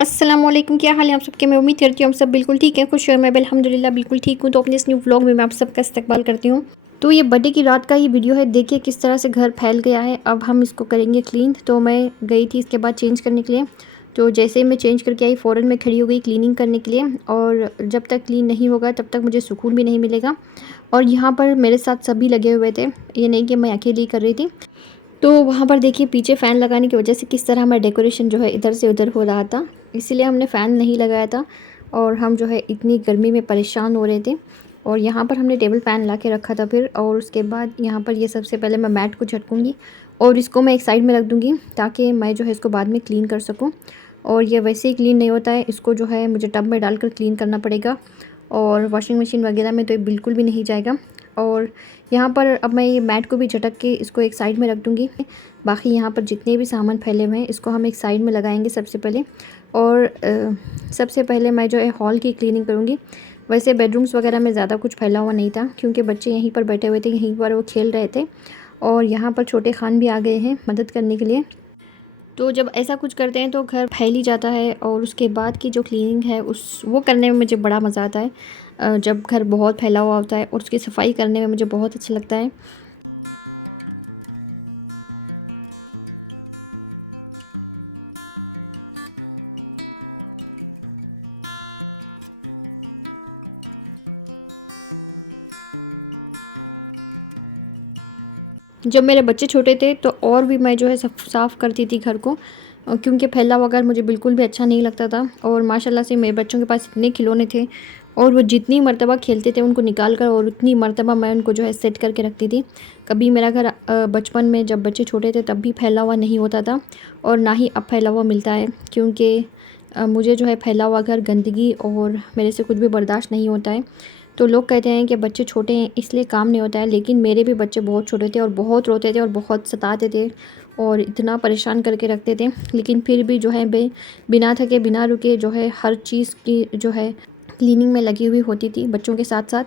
अस्सलामुअलैकुम, क्या हाल है आप सबके। मैं उम्मीद करती हूँ हम सब बिल्कुल ठीक है, खुश और मैं भी अल्हम्दुलिल्लाह बिल्कुल ठीक हूँ। तो अपने इस न्यू व्लॉग में मैं आप सबका इस्तकबाल करती हूँ। तो ये बर्थडे की रात का ही वीडियो है, देखिए किस तरह से घर फैल गया है। अब हम इसको करेंगे क्लीन। तो मैं गई थी इसके बाद चेंज करने के लिए। तो जैसे ही मैं चेंज करके आई फ़ौरन मैं खड़ी हो गई क्लीनिंग करने के लिए। और जब तक क्लीन नहीं होगा तब तक मुझे सुकून भी नहीं मिलेगा। और यहाँ पर मेरे साथ सभी लगे हुए थे, ये नहीं कि मैं अकेली ही कर रही थी। तो वहाँ पर देखिए पीछे फ़ैन लगाने की वजह से किस तरह हमारा डेकोरेशन जो है इधर से उधर हो रहा था, इसीलिए हमने फ़ैन नहीं लगाया था। और हम जो है इतनी गर्मी में परेशान हो रहे थे। और यहाँ पर हमने टेबल फ़ैन ला के रखा था फिर। और उसके बाद यहाँ पर ये सबसे पहले मैं मैट को झटकूँगी और इसको मैं एक साइड में रख दूँगी ताकि मैं जो है इसको बाद में क्लीन कर सकूँ। और ये वैसे ही क्लीन नहीं होता है, इसको जो है मुझे टब में डालकर क्लीन करना पड़ेगा। और वॉशिंग मशीन वगैरह में तो ये बिल्कुल भी नहीं जाएगा। और यहाँ पर अब मैं ये मैट को भी झटक के इसको एक साइड में रख दूँगी। बाकी यहाँ पर जितने भी सामान फैले हुए हैं इसको हम एक साइड में लगाएंगे सबसे पहले। और सबसे पहले मैं जो है हॉल की क्लीनिंग करूँगी। वैसे बेडरूम्स वगैरह में ज़्यादा कुछ फैला हुआ नहीं था क्योंकि बच्चे यहीं पर बैठे हुए थे, यहीं पर वो खेल रहे थे। और यहाँ पर छोटे खान भी आ गए हैं मदद करने के लिए। तो जब ऐसा कुछ करते हैं तो घर फैल ही जाता है। और उसके बाद की जो क्लीनिंग है उस वो करने में मुझे बड़ा मज़ा आता है। जब घर बहुत फैला हुआ होता है और उसकी सफाई करने में मुझे बहुत अच्छा लगता है। जब मेरे बच्चे छोटे थे तो और भी मैं जो है सब साफ़ करती थी घर को, क्योंकि फैला हुआ घर मुझे बिल्कुल भी अच्छा नहीं लगता था। और माशाल्लाह से मेरे बच्चों के पास इतने खिलौने थे और वो जितनी मर्तबा खेलते थे उनको निकाल कर और उतनी मर्तबा मैं उनको जो है सेट करके रखती थी। कभी मेरा घर बचपन में जब बच्चे छोटे थे तब भी फैला हुआ नहीं होता था और ना ही अब फैला हुआ मिलता है, क्योंकि मुझे जो है फैला हुआ घर, गंदगी और मेरे से कुछ भी बर्दाश्त नहीं होता है। तो लोग कहते हैं कि बच्चे छोटे हैं इसलिए काम नहीं होता है, लेकिन मेरे भी बच्चे बहुत छोटे थे और बहुत रोते थे और बहुत सताते थे और इतना परेशान करके रखते थे। लेकिन फिर भी जो है बिना थके बिना रुके जो है हर चीज़ की जो है क्लीनिंग में लगी हुई होती थी बच्चों के साथ साथ।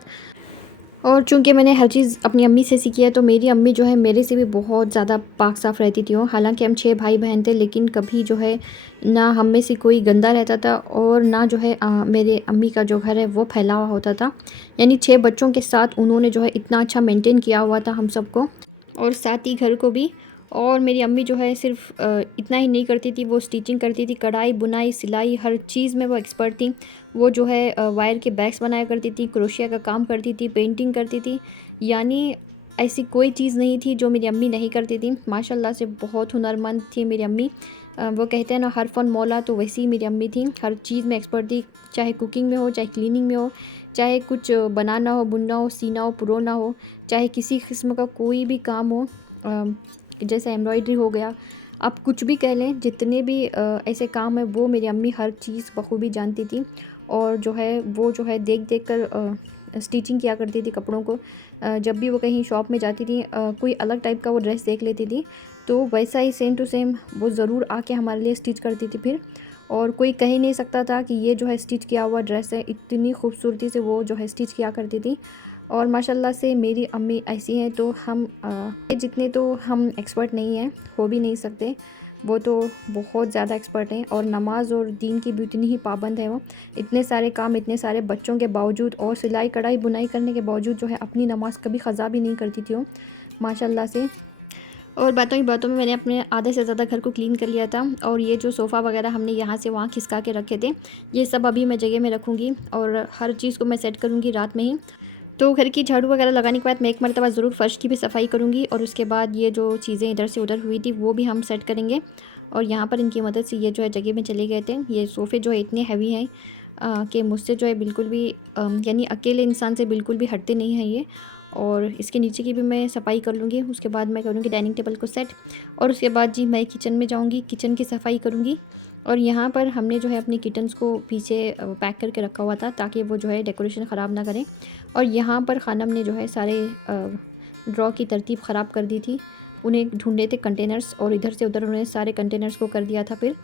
और चूँकि मैंने हर चीज़ अपनी अम्मी से सीखी है तो मेरी अम्मी जो है मेरे से भी बहुत ज़्यादा पाक साफ़ रहती थी वो। हालांकि हम 6 भाई बहन थे लेकिन कभी जो है ना हम में से कोई गंदा रहता था और ना जो है मेरे अम्मी का जो घर है वो फैला हुआ होता था। यानी 6 बच्चों के साथ उन्होंने जो है इतना अच्छा मेंटेन किया हुआ था हम सबको और साथ ही घर को भी। और मेरी अम्मी जो है सिर्फ इतना ही नहीं करती थी, वो स्टिचिंग करती थी, कढ़ाई बुनाई सिलाई हर चीज़ में वो एक्सपर्ट थी। वो जो है वायर के बैग्स बनाया करती थी, क्रोशिया का काम करती थी, पेंटिंग करती थी। यानी ऐसी कोई चीज़ नहीं थी जो मेरी अम्मी नहीं करती थी। माशाल्लाह से बहुत हुनरमंद थी मेरी अम्मी। वो कहते हैं ना हर फन मौला, तो वैसी ही मेरी अम्मी थी, हर चीज़ में एक्सपर्ट थी। चाहे कुकिंग में हो, चाहे क्लीनिंग में हो, चाहे कुछ बनाना हो, बुनना हो, सीना हो, पुरोना हो, चाहे किसी किस्म का कोई भी काम हो, जैसे एम्ब्रॉयडरी हो गया, आप कुछ भी कह लें, जितने भी ऐसे काम है वो मेरी अम्मी हर चीज़ बखूबी जानती थी। और जो है वो जो है देख देख कर स्टिचिंग किया करती थी कपड़ों को। जब भी वो कहीं शॉप में जाती थी, कोई अलग टाइप का वो ड्रेस देख लेती थी तो वैसा ही सेम टू सेम वो ज़रूर आके हमारे लिए स्टिच करती थी फिर। और कोई कह ही नहीं सकता था कि ये जो है स्टिच किया हुआ ड्रेस है, इतनी खूबसूरती से वो जो है स्टिच किया करती थी। और माशाल्लाह से मेरी अम्मी ऐसी हैं तो हम जितने तो हम एक्सपर्ट नहीं हैं, हो भी नहीं सकते। वो तो बहुत ज़्यादा एक्सपर्ट हैं और नमाज और दीन की भी उतनी ही पाबंद है वो। इतने सारे काम, इतने सारे बच्चों के बावजूद और सिलाई कढ़ाई बुनाई करने के बावजूद जो है अपनी नमाज कभी क़ज़ा भी नहीं करती थी वो, माशाल्लाह से। और बातों ही बातों में मैंने अपने आधे से ज़्यादा घर को क्लीन कर लिया था। और ये जो सोफ़ा वगैरह हमने यहाँ से वहाँ खिसका के रखे थे, ये सब अभी मैं जगह में रखूँगी और हर चीज़ को मैं सेट करूँगी रात में ही। तो घर की झाड़ू वगैरह लगाने के बाद मैं एक मरतबा ज़रूर फ़र्श की भी सफाई करूँगी और उसके बाद ये जो चीज़ें इधर से उधर हुई थी वो भी हम सेट करेंगे। और यहाँ पर इनकी मदद से ये जो है जगह में चले गए थे। ये सोफ़े जो है इतने हैवी हैं कि मुझसे जो है बिल्कुल भी यानी अकेले इंसान से बिल्कुल भी हटते नहीं हैं ये। और इसके नीचे की भी मैं सफाई कर लूँगी। उसके बाद मैं करूँगी डाइनिंग टेबल को सेट और उसके बाद जी मैं किचन में जाऊँगी, किचन की सफाई करूँगी। और यहाँ पर हमने जो है अपनी किटन्स को पीछे पैक करके रखा हुआ था ताकि वो जो है डेकोरेशन ख़राब ना करें। और यहाँ पर खानम ने जो है सारे ड्रॉ की तरतीब ख़राब कर दी थी। उन्हें ढूंढे थे कंटेनर्स और इधर से उधर उन्होंने सारे कंटेनर्स को कर दिया था फिर,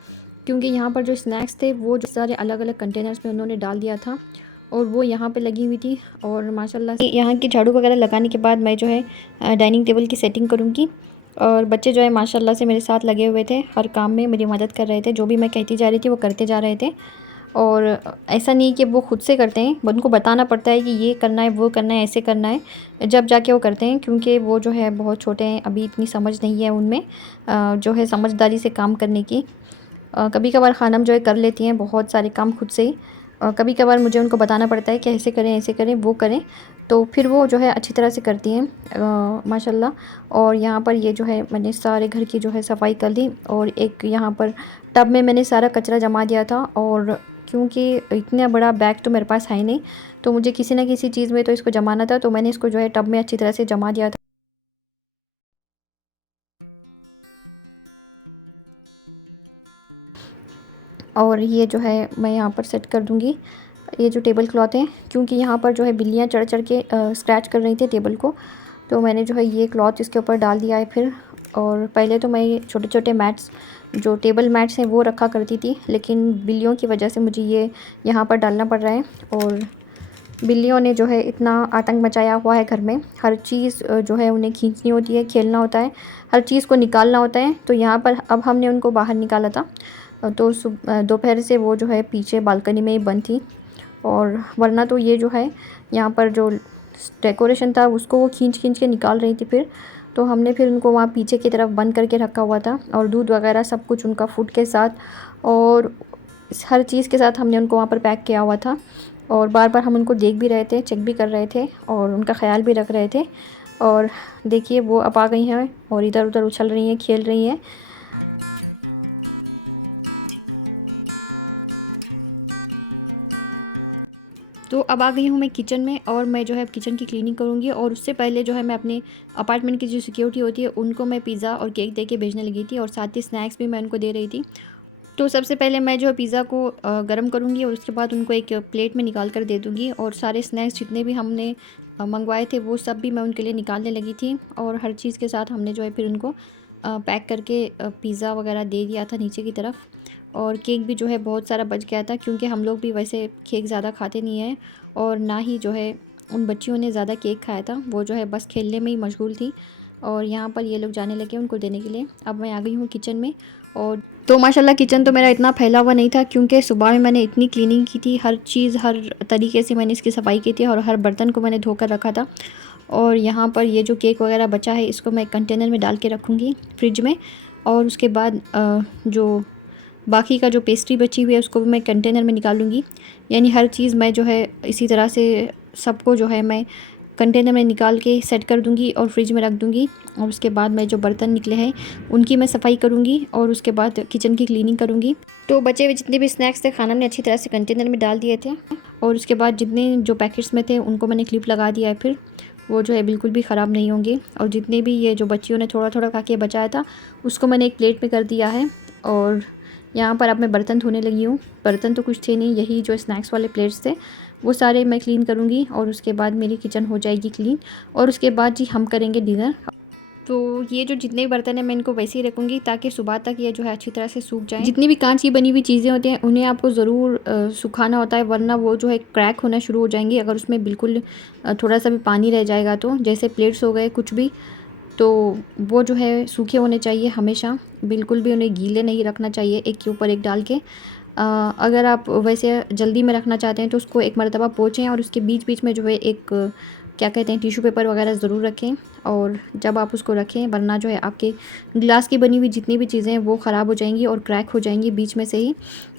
क्योंकि यहाँ पर जो स्नैक्स थे वो जो सारे अलग अलग कंटेनर्स में उन्होंने डाल दिया था और वो यहाँ पे लगी हुई थी। और माशाल्लाह से यहाँ की झाड़ू वगैरह लगाने के बाद मैं जो है डाइनिंग टेबल की सेटिंग करूँगी। और बच्चे जो है माशाल्लाह से मेरे साथ लगे हुए थे, हर काम में मेरी मदद कर रहे थे। जो भी मैं कहती जा रही थी वो करते जा रहे थे। और ऐसा नहीं कि वो खुद से करते हैं, उनको बताना पड़ता है कि ये करना है, वो करना है, ऐसे करना है, जब जाके वो करते हैं। क्योंकि वो जो है बहुत छोटे हैं, अभी इतनी समझ नहीं है उनमें जो है समझदारी से काम करने की। कभी कभार ख़ानम जो है कर लेती हैं बहुत सारे काम खुद से ही। कभी कभार मुझे उनको बताना पड़ता है कि ऐसे करें वो करें, तो फिर वो जो है अच्छी तरह से करती हैं माशाल्लाह। और यहाँ पर ये जो है मैंने सारे घर की जो है सफाई कर दी। और एक यहाँ पर टब में मैंने सारा कचरा जमा दिया था। और क्योंकि इतना बड़ा बैग तो मेरे पास है ही नहीं, तो मुझे किसी न किसी चीज़ में तो इसको जमाना था, तो मैंने इसको जो है टब में अच्छी तरह से जमा दिया था। और ये जो है मैं यहाँ पर सेट कर दूँगी, ये जो टेबल क्लॉथ है, क्योंकि यहाँ पर जो है बिल्लियाँ चढ़ चढ़ के स्क्रैच कर रही थी टेबल को, तो मैंने जो है ये क्लॉथ इसके ऊपर डाल दिया है फिर। और पहले तो मैं ये छोटे छोटे मैट्स जो टेबल मैट्स हैं वो रखा करती थी, लेकिन बिल्लियों की वजह से मुझे ये यहाँ पर डालना पड़ रहा है। और बिल्लियों ने जो है इतना आतंक मचाया हुआ है घर में, हर चीज़ जो है उन्हें खींचनी होती है, खेलना होता है, हर चीज़ को निकालना होता है। तो यहाँ पर अब हमने उनको बाहर निकाला था, तो दोपहर से वो जो है पीछे बालकनी में ही बंद थी। और वरना तो ये जो है यहाँ पर जो डेकोरेशन था उसको वो खींच खींच के निकाल रही थी फिर। तो हमने फिर उनको वहाँ पीछे की तरफ बंद करके रखा हुआ था, और दूध वगैरह सब कुछ उनका फूड के साथ और हर चीज़ के साथ हमने उनको वहाँ पर पैक किया हुआ था। और बार बार हम उनको देख भी रहे थे, चेक भी कर रहे थे और उनका ख्याल भी रख रहे थे। और देखिए वो अब आ गई हैं और इधर उधर उछल रही हैं, खेल रही हैं। तो अब आ गई हूँ मैं किचन में, और मैं जो है किचन की क्लीनिंग करूँगी। और उससे पहले जो है मैं अपने अपार्टमेंट की जो सिक्योरिटी होती है उनको मैं पिज़्ज़ा और केक दे के भेजने लगी थी, और साथ ही स्नैक्स भी मैं उनको दे रही थी। तो सबसे पहले मैं जो है पिज़्ज़ा को गरम करूँगी, और उसके बाद उनको एक प्लेट में निकाल कर दे दूँगी। और सारे स्नैक्स जितने भी हमने मंगवाए थे वो सब भी मैं उनके लिए निकालने लगी थी। और हर चीज़ के साथ हमने जो है फिर उनको पैक करके पिज़्ज़ा वगैरह दे दिया था नीचे की तरफ। और केक भी जो है बहुत सारा बच गया था, क्योंकि हम लोग भी वैसे केक ज़्यादा खाते नहीं हैं, और ना ही जो है उन बच्चियों ने ज़्यादा केक खाया था, वो जो है बस खेलने में ही मशगूल थी। और यहाँ पर ये लोग जाने लगे उनको देने के लिए। अब मैं आ गई हूँ किचन में। और तो माशाल्लाह किचन तो मेरा इतना फैला हुआ नहीं था, क्योंकि सुबह में मैंने इतनी क्लीनिंग की थी, हर चीज़ हर तरीके से मैंने इसकी सफाई की थी, और हर बर्तन को मैंने धोकर रखा था। और यहाँ पर ये जो केक वगैरह बचा है इसको मैं कंटेनर में डाल के रखूँगी फ्रिज में। और उसके बाद जो बाकी का जो पेस्ट्री बची हुई है उसको भी मैं कंटेनर में निकालूंगी। यानी हर चीज़ मैं जो है इसी तरह से सबको जो है मैं कंटेनर में निकाल के सेट कर दूंगी और फ्रिज में रख दूंगी। और उसके बाद मैं जो बर्तन निकले हैं उनकी मैं सफाई करूंगी, और उसके बाद किचन की क्लीनिंग करूंगी। तो बचे हुए जितने भी स्नैक्स थे खाना हमने अच्छी तरह से कंटेनर में डाल दिए थे, और उसके बाद जितने जो पैकेट्स में थे उनको मैंने क्लिप लगा दिया है, फिर वो जो है बिल्कुल भी ख़राब नहीं होंगे। और जितने भी ये जो बच्चियों ने थोड़ा थोड़ा खा के बचाया था उसको मैंने एक प्लेट में कर दिया है। और यहाँ पर अब मैं बर्तन धोने लगी हूँ। बर्तन तो कुछ थे नहीं, यही जो स्नैक्स वाले प्लेट्स थे वो सारे मैं क्लीन करूँगी, और उसके बाद मेरी किचन हो जाएगी क्लीन। और उसके बाद जी हम करेंगे डिनर। तो ये जो जितने भी बर्तन हैं मैं इनको वैसे ही रखूँगी, ताकि सुबह तक ये जो है अच्छी तरह से सूख जाए। जितनी भी कांच की बनी हुई चीज़ें होती हैं उन्हें आपको ज़रूर सुखाना होता है, वरना वो जो है क्रैक होना शुरू हो जाएंगी अगर उसमें बिल्कुल थोड़ा सा भी पानी रह जाएगा तो। जैसे प्लेट्स हो गए कुछ भी, तो वो जो है सूखे होने चाहिए हमेशा, बिल्कुल भी उन्हें गीले नहीं रखना चाहिए एक के ऊपर एक डाल के। अगर आप वैसे जल्दी में रखना चाहते हैं तो उसको एक मरतबा पोंछें, और उसके बीच बीच में जो है एक क्या कहते हैं टिश्यू पेपर वगैरह ज़रूर रखें। और जब आप उसको रखें, वरना जो है आपके ग्लास की बनी हुई जितनी भी चीज़ें हैं वो ख़राब हो जाएंगी और क्रैक हो जाएंगी बीच में से ही।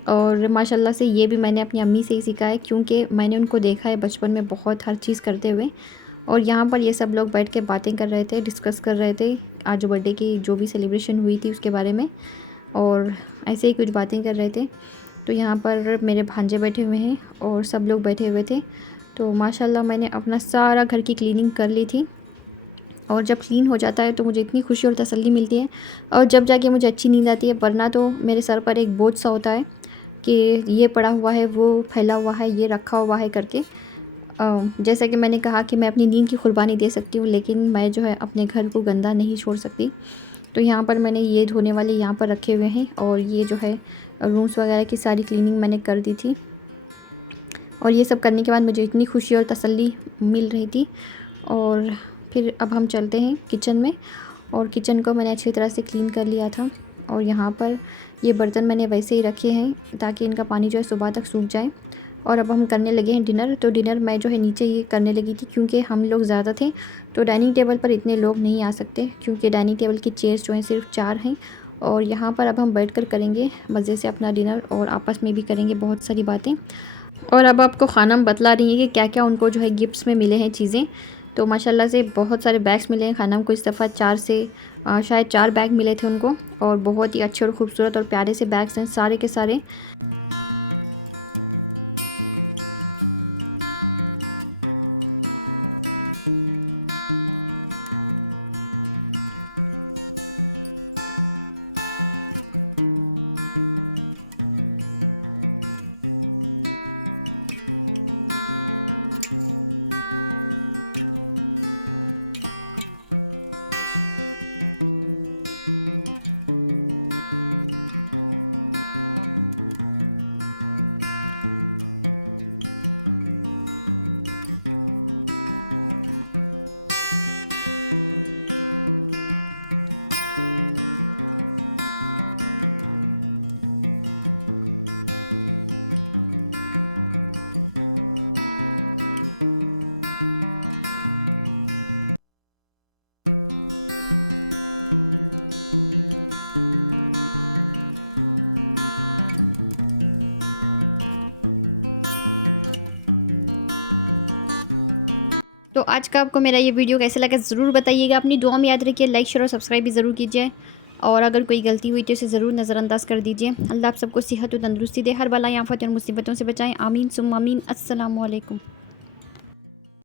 और माशाल्लाह से ये भी मैंने अपनी अम्मी से ही सीखा है, क्योंकि मैंने उनको देखा है बचपन में बहुत हर चीज़ करते हुए। और यहाँ पर ये सब लोग बैठ के बातें कर रहे थे, डिस्कस कर रहे थे आज बर्थडे की जो भी सेलिब्रेशन हुई थी उसके बारे में, और ऐसे ही कुछ बातें कर रहे थे। तो यहाँ पर मेरे भांजे बैठे हुए हैं और सब लोग बैठे हुए थे। तो माशाल्लाह मैंने अपना सारा घर की क्लीनिंग कर ली थी, और जब क्लीन हो जाता है तो मुझे इतनी खुशी और तसल्ली मिलती है, और जब जाके मुझे अच्छी नींद आती है। वरना तो मेरे सर पर एक बोझ सा होता है कि ये पड़ा हुआ है, वो फैला हुआ है, ये रखा हुआ है करके। जैसा कि मैंने कहा कि मैं अपनी नींद की कुर्बानी दे सकती हूँ, लेकिन मैं जो है अपने घर को गंदा नहीं छोड़ सकती। तो यहाँ पर मैंने ये धोने वाले यहाँ पर रखे हुए हैं, और ये जो है रूम्स वगैरह की सारी क्लीनिंग मैंने कर दी थी। और ये सब करने के बाद मुझे इतनी खुशी और तसल्ली मिल रही थी। और फिर अब हम चलते हैं किचन में, और किचन को मैंने अच्छी तरह से क्लीन कर लिया था। और यहाँ पर ये बर्तन मैंने वैसे ही रखे हैं ताकि इनका पानी जो है सुबह तक सूख जाए। और अब हम करने लगे हैं डिनर। तो डिनर मैं जो है नीचे ये करने लगी थी क्योंकि हम लोग ज़्यादा थे, तो डाइनिंग टेबल पर इतने लोग नहीं आ सकते क्योंकि डाइनिंग टेबल की चेयर्स जो हैं सिर्फ 4 हैं। और यहाँ पर अब हम बैठकर करेंगे मज़े से अपना डिनर और आपस में भी करेंगे बहुत सारी बातें। और अब आपको खाना में बतला रही है कि क्या क्या उनको जो है गिफ्ट्स में मिले हैं चीज़ें। तो माशाल्लाह से बहुत सारे बैग्स मिले हैं खाना को। इस दफ़ा 4 से शायद 4 बैग मिले थे उनको और बहुत ही अच्छे और ख़ूबसूरत और प्यारे से बैग्स हैं सारे के सारे। तो आज का आपको मेरा ये वीडियो कैसा लगा ज़रूर बताइएगा। अपनी दुआ में याद रखिए, लाइक शेयर और सब्सक्राइब भी ज़रूर कीजिए। और अगर कोई गलती हुई तो इसे ज़रूर नज़रअंदाज कर दीजिए। अल्लाह आप सबको सेहत और तंदुरुस्ती दे, हर बला आफत और मुसीबतों से बचाएं। आमीन सुम्मा आमीन। अस्सलामु अलैकुम।